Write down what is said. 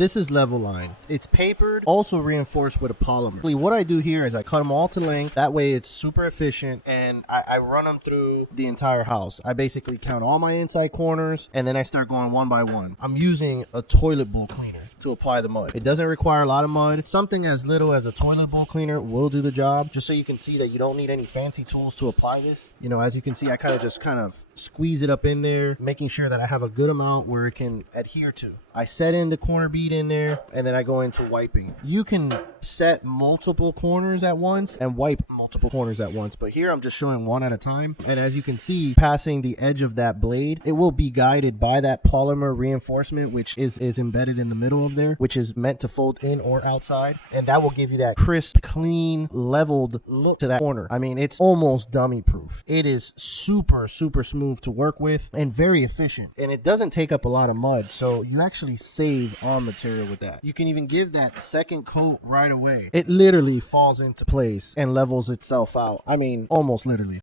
This is level line. It's papered, also reinforced with a polymer. What I do here is I cut them all to length. That way it's super efficient, and I run them through the entire house. I basically count all my inside corners, and then I start going one by one. I'm using a toilet bowl cleaner to apply the mud. It doesn't require a lot of mud. Something as little as a toilet bowl cleaner will do the job, just so you can see that you don't need any fancy tools to apply this. You know, as you can see, I kind of squeeze it up in there, making sure that I have a good amount where it can adhere to. I set in the corner bead in there, and then I go into wiping. You can set multiple corners at once and wipe multiple corners at once, but here I'm just showing one at a time. And as you can see, passing the edge of that blade, it will be guided by that polymer reinforcement, which is embedded in the middle of there, which is meant to fold in or outside, and that will give you that crisp, clean, leveled look to that corner. I mean, it's almost dummy proof. It is super smooth to work with and very efficient, and it doesn't take up a lot of mud, so you actually save on material with that. You can even give that second coat right away. It literally falls into place and levels itself out. I mean, almost literally.